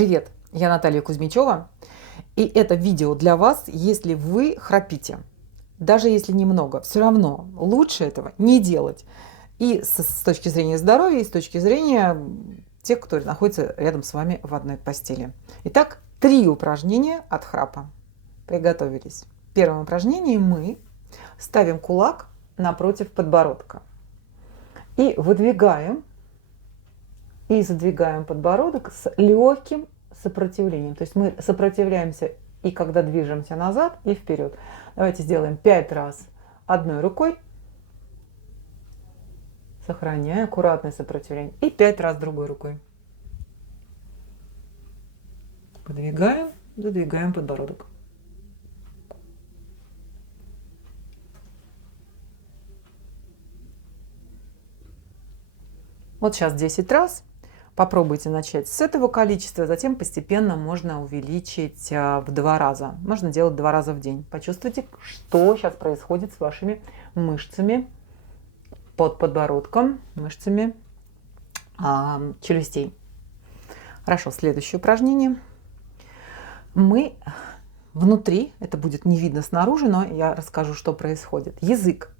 Привет, я Наталья Кузьмичева, и это видео для вас, если вы храпите. Даже если немного, все равно лучше этого не делать. И с точки зрения здоровья, и с точки зрения тех, кто находится рядом с вами в одной постели. Итак, 3 упражнения от храпа. Приготовились. В первом упражнении мы ставим кулак напротив подбородка и выдвигаем и задвигаем подбородок с легким сопротивлением. То есть мы сопротивляемся и когда движемся назад, и вперед. Давайте сделаем 5 раз одной рукой, сохраняя аккуратное сопротивление, и 5 раз другой рукой. Подвигаем, задвигаем подбородок. Вот сейчас 10 раз. Попробуйте начать с этого количества, затем постепенно можно увеличить в 2 раза. Можно делать 2 раза в день. Почувствуйте, что сейчас происходит с вашими мышцами под подбородком, мышцами челюстей. Хорошо, следующее упражнение. Мы внутри, это будет не видно снаружи, но я расскажу, что происходит. Язык.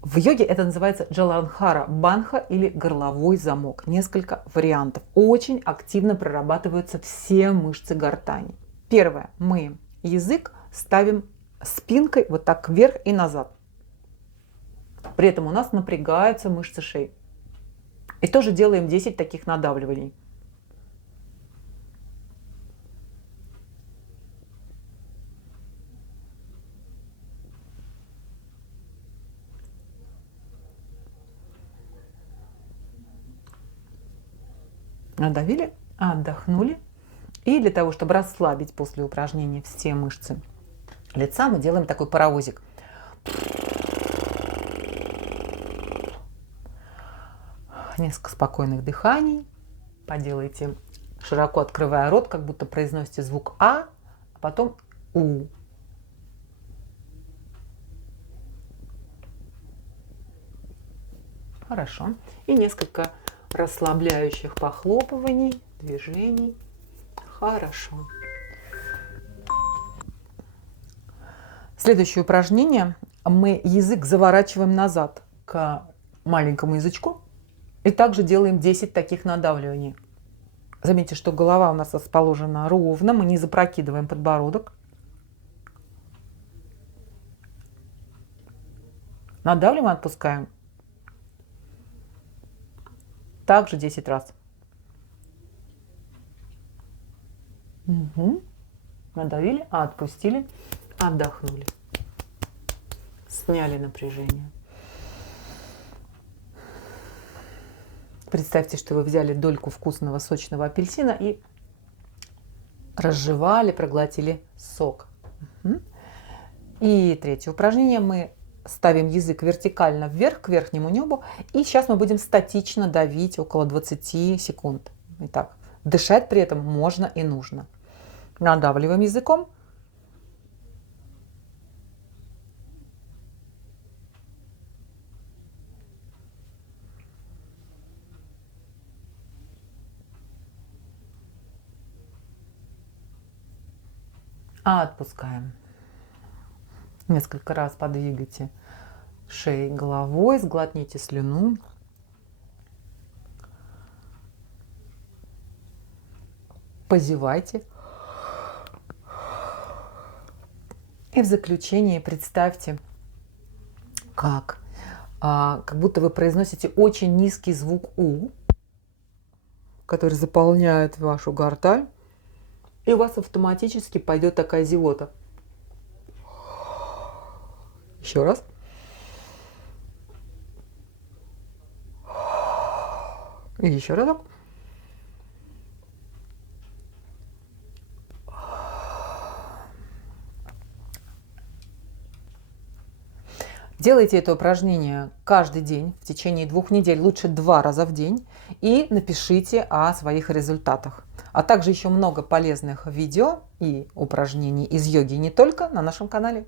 В йоге это называется джаландхара бандха или горловой замок. Несколько вариантов. Очень активно прорабатываются все мышцы гортани. Первое. Мы язык ставим спинкой вот так вверх и назад. При этом у нас напрягаются мышцы шеи. И тоже делаем 10 таких надавливаний. Надавили, отдохнули. И для того, чтобы расслабить после упражнения все мышцы лица, мы делаем такой паровозик. Несколько спокойных дыханий. Поделайте, широко открывая рот, как будто произносите звук А потом У. Хорошо. И несколько расслабляющих похлопываний, движений. Хорошо. Следующее упражнение. Мы язык заворачиваем назад к маленькому язычку. И также делаем 10 таких надавливаний. Заметьте, что голова у нас расположена ровно. Мы не запрокидываем подбородок. Надавливаем, отпускаем. Также 10 раз. Угу. Надавили, отпустили, отдохнули. Сняли напряжение. Представьте, что вы взяли дольку вкусного сочного апельсина и разжевали, проглотили сок. Угу. И третье упражнение. Мы ставим язык вертикально вверх, к верхнему небу. И сейчас мы будем статично давить около 20 секунд. Итак, дышать при этом можно и нужно. Надавливаем языком. Отпускаем. Несколько раз подвигайте шеей, головой, сглотните слюну. Позевайте. И в заключение представьте, как будто вы произносите очень низкий звук У, который заполняет вашу гортань, и у вас автоматически пойдет такая зевота. Еще раз. И еще разок. Делайте это упражнение каждый день в течение 2 недель, лучше 2 раза в день, и напишите о своих результатах. А также еще много полезных видео и упражнений из йоги не только на нашем канале.